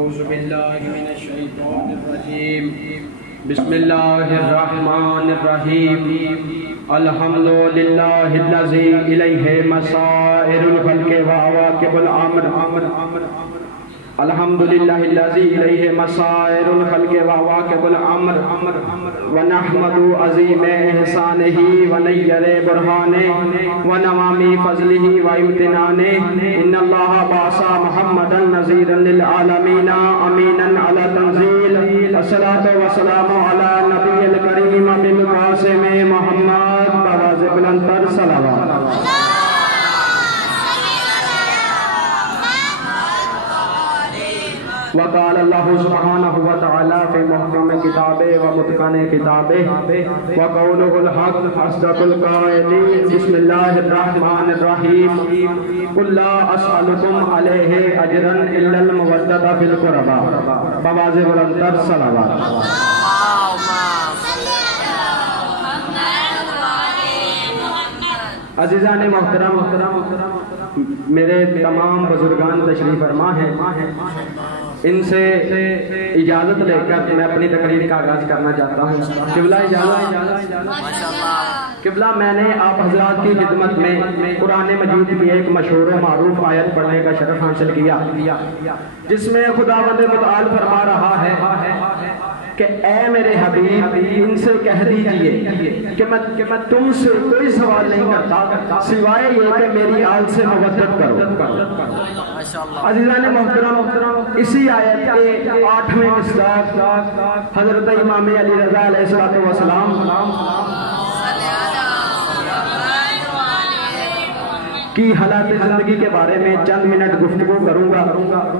اعوذ باللہ من الشیطان الرجیم بسم اللہ الرحمن الرحیم الحمد للہ الذی الیہ مسائر الخلق وعواقب الامر الحمد للہ الذی الیہ مسائر الخلق وعواقب الامر ونحمد عظیم احسانہ ونیر برہانہ ونوامی فضلہ وامتنانہ ان اللہ بعث محمدا نذیرا للعالمین امینا علی تنزیل الصلاۃ والسلام علی نبی الکریم بالقاسم محمد بواز بلندتر صلوات وقال اللہ سبحانہ وتعالی فی محکم کتابہ ومتقن کتابہ وقولہ الحق اصدق القائلین بسم اللہ الرحمن الرحیم قل لا اسألکم علیہ اجرا الا المودۃ فی القربى بواز بلندتر صلوات عزیزان محترم میرے تمام بزرگان تشریف فرما ہیں، ان سے اجازت لے کر میں اپنی تقریر کا آغاز کرنا چاہتا ہوں۔ قبلہ اجازت؟ قبلہ میں نے آپ حضرات کی خدمت میں قرآن مجید کی ایک مشہور و معروف آیت پڑھنے کا شرف حاصل کیا، جس میں خداوند متعال فرما رہا ہے کہ اے میرے حبیب ان سے کہہ دیجئے کہ میں تم سے کوئی سوال نہیں کرتا سوائے یہ کہ میری آل سے مودت کرو۔ عزیزان محترم اسی آیت کے 8ویں مصداق حضرت امام علی رضا علیہ السلام کی حالات زندگی کے بارے میں چند منٹ گفتگو کروں گا۔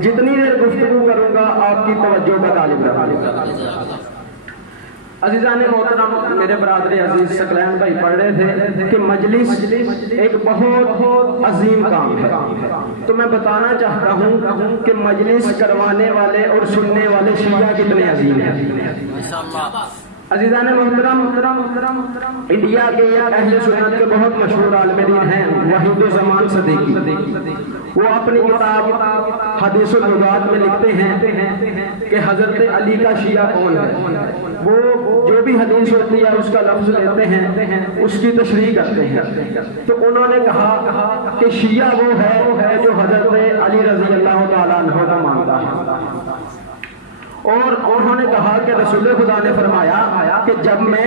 جتنی دیر گفتگو کروں گا آپ کی توجہ کا طالب رہا۔ عزیزان محترم میرے برادر عزیز سکلین بھائی پڑھ رہے تھے کہ مجلس ایک بہت عظیم کام ہے، تو میں بتانا چاہتا ہوں کہ مجلس کروانے والے اور سننے والے شیعہ کتنے عظیم ہیں۔ عزیزان محترم انڈیا کے اہل سنت کے بہت مشہور عالم دین ہیں وحید الزمان صدیقی، وہ اپنی کتاب حدیث اللغات میں لکھتے ہیں کہ حضرت علی کا شیعہ کون ہے۔ وہ جو بھی حدیث ہوتی ہے اس کا لفظ لیتے ہیں، اس کی تشریح کرتے ہیں، تو انہوں نے کہا کہ شیعہ وہ ہے جو حضرت علی رضی اللہ تعالیٰ عنہ کو مانتا ہے، اور انہوں نے کہا کہ رسول خدا نے فرمایا کہ جب میں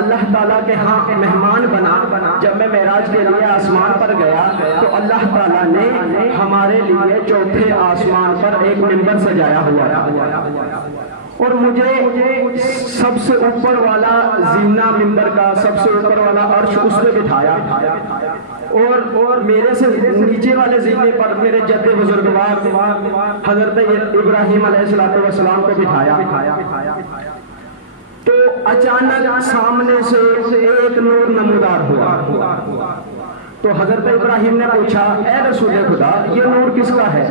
اللہ تعالیٰ کے ہاں مہمان بنا، جب میں معراج کے لیے آسمان پر گیا تو اللہ تعالیٰ نے ہمارے لیے چوتھے آسمان پر ایک منبر سجایا ہوا تھا، اور مجھے سب سے اوپر والا زینہ منبر کا سب سے اوپر والا عرش اس پہ بٹھایا، اور میرے سے نیچے والے زینے پر میرے جد بزرگوار حضرت ابراہیم علیہ السلام کو بٹھایا، تو اچانک سامنے سے ایک نور نمودار ہوا، تو حضرت ابراہیم نے پوچھا اے رسول خدا یہ نور کس کا ہے؟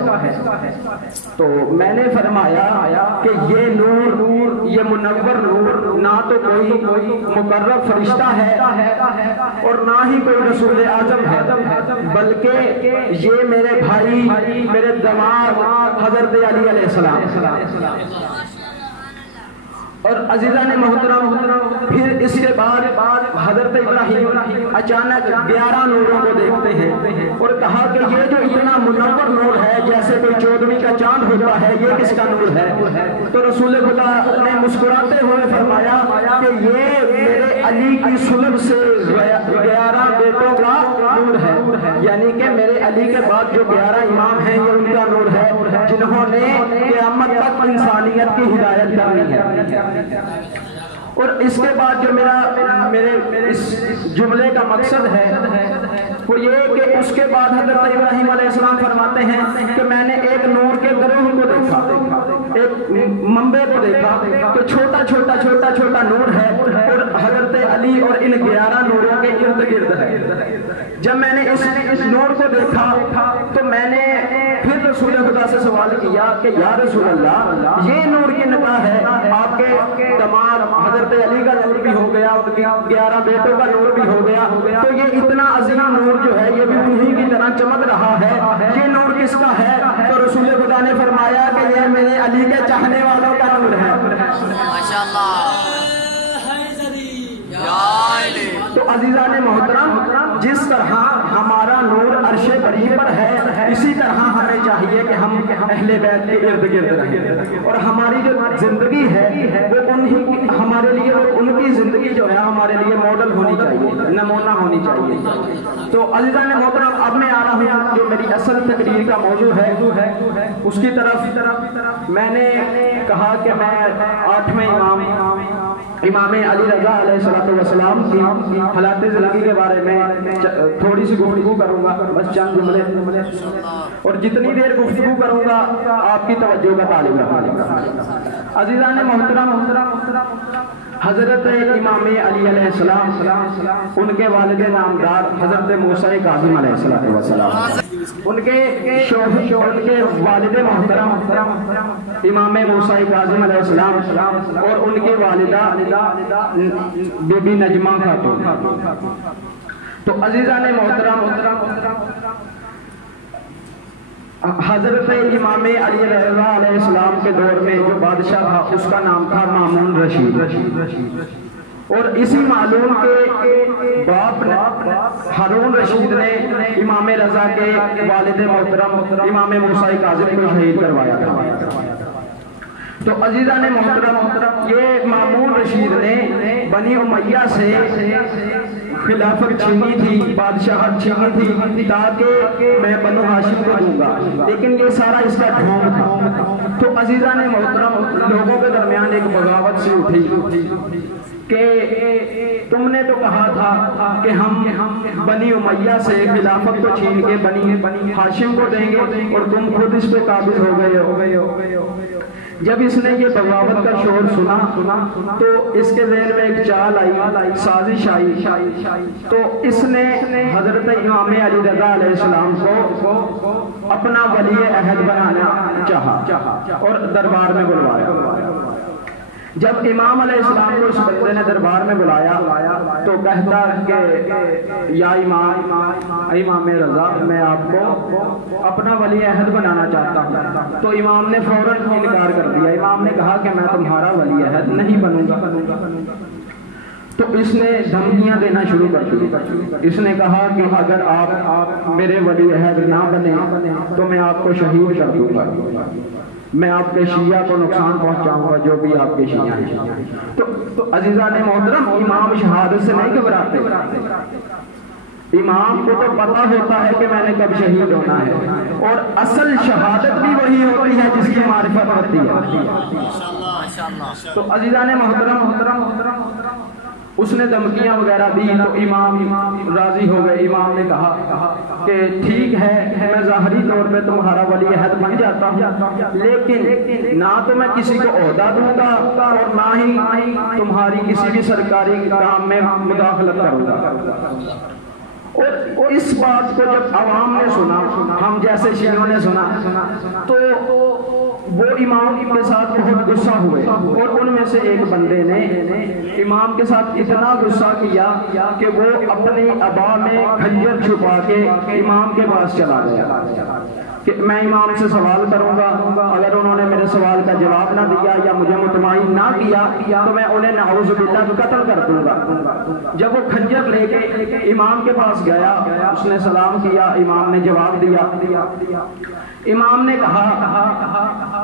تو میں نے فرمایا کہ یہ نور، یہ منور نور نہ تو کوئی مقرب فرشتہ ہے اور نہ ہی کوئی رسول اعظم ہے، بلکہ یہ میرے بھائی میرے دماغ حضرت علی علیہ السلام۔ اور عزیزان محترم پھر اس کے بعد حضرت ابراہیم اچانک 11 نوروں کو دیکھتے ہیں اور کہا کہ یہ جو اتنا منور نور ہے جیسے کوئی 14ویں کا چاند ہوتا ہے، یہ کس کا نور ہے؟ تو رسول خدا نے مسکراتے ہوئے فرمایا کہ یہ میرے علی کی صلب سے 11 بیٹوں کا نور ہے، یعنی کہ میرے علی کے بعد جو 11 امام ہیں یہ ان کا نور ہے جنہوں نے قیامت تک انسانیت کی ہدایت کرنی ہے۔ اور اس کے بعد جو میرے اس جملے کا مقصد ہے وہ یہ کہ اس کے بعد حضرت ابراہیم علیہ السلام فرماتے ہیں کہ میں نے ایک نور کے گروہ کو دیکھا، ایک منبع کو دیکھا کہ چھوٹا نور ہے اور حضرت علی اور ان 11 نوروں کے ارد گرد ہے۔ جب میں نے اس نور کو دیکھا تو میں نے پھر رسول خدا سے سوال کیا کہ یا رسول اللہ یہ نور کی نکاح ہے، آپ کے دماغ حضرت علی کا نور بھی ہو گیا، ان کے 11 بیٹوں کا نور بھی ہو گیا، تو یہ اتنا عظیم نور جو ہے یہ بھی انہی کی طرح چمک رہا ہے، یہ نور کس کا ہے؟ تو رسول خدا نے فرمایا کہ یہ رہنے والوں کا نور ہے۔ ماشاءاللہ۔ تو عزیزان محترم، جس طرح ہمارا نور عرش بری پر ہے، اسی طرح ہمیں چاہیے کہ ہم اہل بیت کے ارد گرد رہیں، اور ہماری جو زندگی ہے وہ ہمارے لیے ان کی زندگی جو ہے ہمارے لیے ماڈل ہونی چاہیے، نمونہ ہونی چاہیے۔ تو عزیزان محترم، اب میں آ رہا ہوں جو میری اصل تقریر کا موضوع ہے اس کی طرف۔ میں نے کہا کہ میں 8ویں امام علی رضا علیہ السلام کی حالات زندگی کے بارے میں تھوڑی سی گفتگو کروں گا، بس چند جملے، اور جتنی دیر گفتگو کروں گا آپ کی توجہ کا طالب رہا۔ عزیزان محترم، حضرت امام علی علیہ السلام، ان کے والد نامدار حضرت موسیٰ کاظم علیہ السلام، ان کے والد محترم امام موسیٰ کاظم علیہ السلام، اور ان کے والدہ بی بی نجمہ خاتون۔ تو عزیزان محترم، حضرت امام علی رضا علیہ السلام کے دور میں جو بادشاہ تھا اس کا نام تھا مامون رشید، اور اسی معلوم کے باپ ہارون رشید نے امام رضا کے والد محترم امام موسیٰ کاظم کو شہید کروایا تھا۔ تو عزیزان محترم، یہ مامون رشید نے بنی امیہ سے خلافت چھینی تھی، بادشاہت چھینی تھی تاکہ میں بنو ہاشم کو دوں گا، لیکن یہ سارا اس کا ڈھونگ تھا۔ تو عزیزان محترم، لوگوں کے درمیان ایک بغاوت سی اٹھی کہ تم نے تو کہا تھا کہ ہم بنی امیہ سے خلافت کو چھین کے بنی ہاشم کو دیں گے، اور تم خود اس پہ قابض ہو گئے ہو۔ جب اس نے یہ بغاوت کا شور سنا تو اس کے ذہن میں ایک چال آئی، سازش آئی، تو اس نے حضرت امام علی رضا علیہ السلام کو اپنا ولی عہد بنانا چاہا اور دربار میں بلوایا۔ جب امام علیہ السلام کو اس بندے نے دربار میں بلایا تو کہتا کہ یا امام رضا، میں آپ کو اپنا ولی عہد بنانا چاہتا ہوں۔ تو امام نے فوراً انکار کر دیا۔ امام نے کہا کہ میں تمہارا ولی عہد نہیں بنوں گا۔ تو اس نے دھمکیاں دینا شروع کر دی۔ اس نے کہا کہ اگر آپ میرے ولی عہد نہ بنے تو میں آپ کو شہید کر دوں گا، میں آپ کے شیعہ کو نقصان پہنچاؤں گا، جو بھی آپ کے شیعہ ہیں۔ تو عزیزان محترم، امام شہادت سے نہیں گھبراتے۔ امام کو تو پتا ہوتا ہے کہ میں نے کب شہید ہونا ہے، اور اصل شہادت بھی وہی ہوتی ہے جس کی معرفت ہوتی ہے۔ تو عزیزان محترم، اس نے دھمکیاں وغیرہ دی تو امام راضی ہو گئے۔ امام نے کہا کہ ٹھیک ہے، میں ظاہری طور پہ تمہارا ولی عہد بن جاتا ہوں، لیکن نہ تو میں کسی کو عہدہ دوں گا اور نہ ہی تمہاری کسی بھی سرکاری کام میں مداخلت کروں گا۔ اور اس بات کو جب عوام نے سنا، ہم جیسے شیعوں نے سنا، تو وہ امام کے ساتھ بہت غصہ ہوئے، اور ان میں سے ایک بندے نے امام کے ساتھ اتنا غصہ کیا کہ وہ اپنی عبا میں خنجر چھپا کے امام کے پاس چلا گیا کہ میں امام سے سوال کروں گا، اگر انہوں نے میرے سوال کا جواب نہ دیا یا مجھے مطمئن نہ کیا تو میں انہیں نعوذ باللہ قتل کر دوں گا۔ جب وہ خنجر لے کے امام کے پاس گیا، اس نے سلام کیا، امام نے جواب دیا۔ امام نے کہا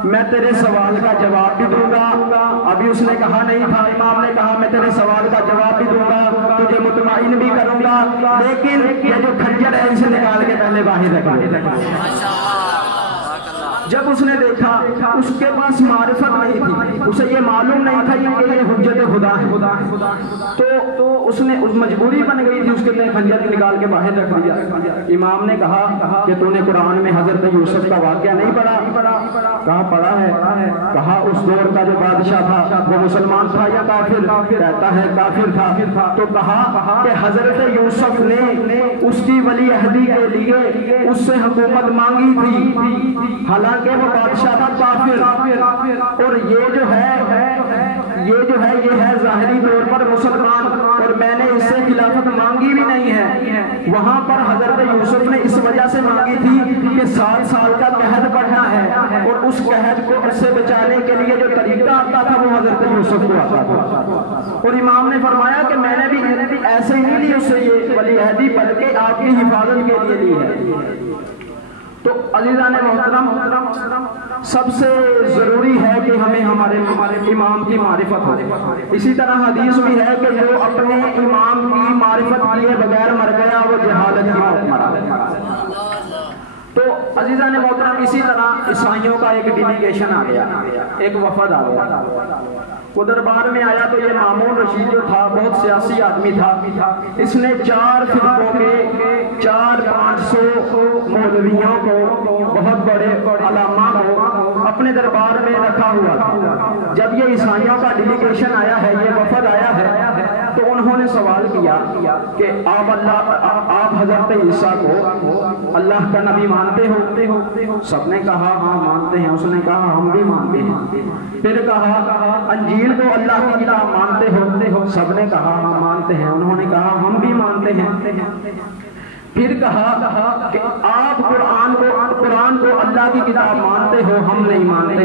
میں تیرے سوال کا جواب بھی دوں گا، ابھی اس نے کہا نہیں تھا، امام نے کہا میں تیرے سوال کا جواب بھی دوں گا، تجھے مطمئن بھی کروں گا، لیکن یہ جو خنجر ہے اسے نکال کے پہلے باہر رکھ۔ جب اس نے دیکھا اس کے پاس معرفت نہیں تھی، اسے یہ معلوم نہیں تھا کہ یہ حجت خدا ہے، تو اس نے مجبوری بن گئی تھی، اس کے لیے خنجر نکال کے باہر رکھ دیا۔ امام نے کہا کہ تو نے قرآن میں حضرت یوسف کا واقعہ نہیں پڑھا؟ کہا پڑھا ہے۔ کہا اس دور کا جو بادشاہ تھا وہ مسلمان تھا یا کافر؟ کہتا ہے کافر تھا۔ تو کہا کہ حضرت یوسف نے اس کی ولی عہدی کے لیے اس سے حکومت مانگی تھی، حالانکہ حالانکہ وہ بادشاہ تھا کافر، اور یہ جو ہے یہ ہے ظاہری طور پر مسلمان، اور میں نے اس سے خلافت مانگی بھی نہیں ہے۔ وہاں پر حضرت یوسف نے اس وجہ سے مانگی تھی کہ 7 سال کا قحط پڑنا ہے، اور اس قحط کو سے بچانے کے لیے جو طریقہ آتا تھا وہ حضرت یوسف کو آتا تھا۔ اور امام نے فرمایا کہ میں نے بھی ایسے ہی نہیں لی اس سے یہ ولی عہدی، بلکہ آپ کی حفاظت کے لیے لی ہے۔ تو عزیزان محترم، سب سے ضروری ہے کہ ہمیں ہمارے امام کی معرفت ہو۔ اسی طرح حدیث بھی ہے کہ جو اپنے امام کی معرفت کیے بغیر مر گیا وہ جہالت کی موت مرا۔ تو عزیزان محترم، اسی طرح عیسائیوں کا ایک ڈیلیگیشن آ گیا، ایک وفد آ گیا، وہ دربار میں آیا تو یہ مامون رشید جو تھا بہت سیاسی آدمی تھا، اس نے 4 فرقوں کے 400-500 مولویوں کو، بہت بڑے علماء کو اپنے دربار میں رکھا ہوا تھا۔ جب یہ عیسائیوں کا ڈیلیگیشن آیا ہے، یہ وفد آیا ہے، تو انہوں نے سوال کیا کہ آپ حضرت عیسیٰ کو اللہ کا نبی مانتے ہو؟ سب نے کہا ہاں مانتے ہیں۔ اس نے کہا ہم بھی مانتے ہیں۔ پھر کہا انجیل کو اللہ کی کتاب مانتے ہو؟ سب نے کہا ہاں مانتے ہیں۔ انہوں نے کہا ہم بھی مانتے ہیں۔ پھر کہا کہ آپ قرآن کو اللہ کی کتاب مانتے ہو؟ ہم نہیں مانتے۔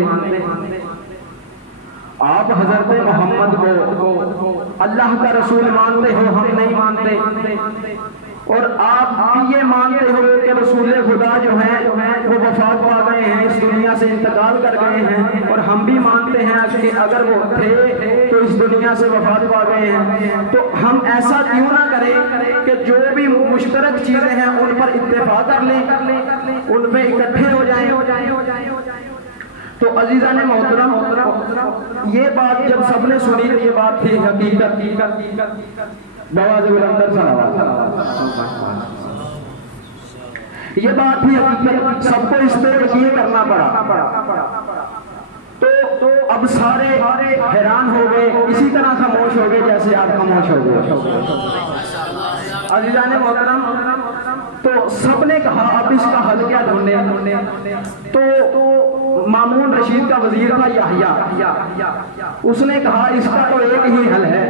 آپ حضرت محمد کو اللہ کا رسول مانتے ہو؟ ہم نہیں مانتے۔ اور آپ بھی یہ مانتے ہو کہ رسول خدا جو ہیں وہ وفات پا گئے ہیں، اس دنیا سے انتقال کر گئے ہیں، اور ہم بھی مانتے ہیں کہ اگر وہ تھے تو اس دنیا سے وفات پا گئے ہیں۔ تو ہم ایسا کیوں نہ کریں کہ جو بھی مشترک چیزیں ہیں ان پر اتفاق کر لیں، ان پہ اکٹھے ہو جائیں۔ تو عزیزان محترم، یہ بات جب سب نے سنی تو یہ بات تھی حقیقت۔ نواز اندر یہ بات تھی حقیقت، سب کو اس پہ یقین کرنا پڑا۔ تو اب سارے حیران ہو گئے، اسی طرح خاموش ہو گئے جیسے آپ خاموش ہو گئے۔ عزیزان محترم، تو سب نے کہا اب اس کا حل کیا ڈھونڈے؟ تو مامون رشید کا وزیر تھا یحییٰ، اس نے کہا اس کا تو ایک ہی حل ہے،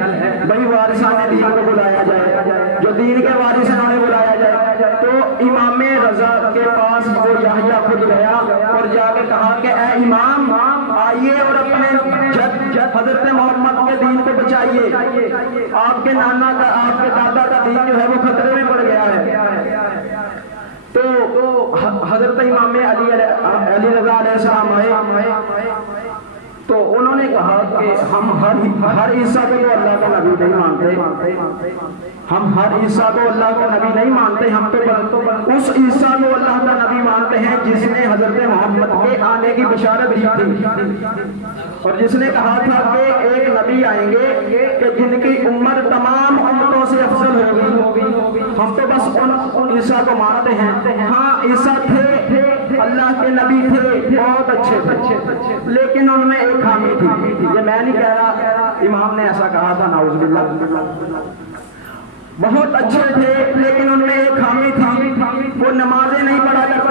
بھائی وارثان دین کو بلایا جائے، جو دین کے وارث ہیں انہیں بلایا جائے۔ تو امام رضا کے پاس وہ یحییٰ خود گیا اور جا کے کہا کہ اے امام آئیے اور اپنے جد حضرت محمد کے دین کو بچائیے، آپ کے نانا کا، آپ کے دادا کا دین جو ہے وہ خطرے میں پڑ گیا ہے۔ تو حضرت امام علی رضا علیہ السلام آئے تو انہوں نے کہا کہ ہم ہر عیسیٰ کو تو اللہ کا نبی نہیں مانتے، ہم ہر عیسیٰ کو اللہ کا نبی نہیں مانتے، ہم تو اس عیسیٰ کو اللہ کا نبی مانتے ہیں جس نے حضرت محمد کے آنے کی بشارت دی تھی، اور جس نے کہا تھا کہ ایک نبی آئیں گے کہ جن کی عمر تمام امتوں سے افضل ہوگی۔ ہم تو بس ان عیسیٰ کو مانتے ہیں۔ ہاں عیسیٰ تھے، اللہ کے نبی تھے، بہت اچھے تھے، لیکن ان میں ایک خامی تھی۔ یہ میں نہیں کہہ رہا، امام نے ایسا کہا تھا، نعوذ باللہ۔ بہت اچھے تھے لیکن ان میں ایک خامی تھی، وہ نمازیں نہیں پڑھا کرتے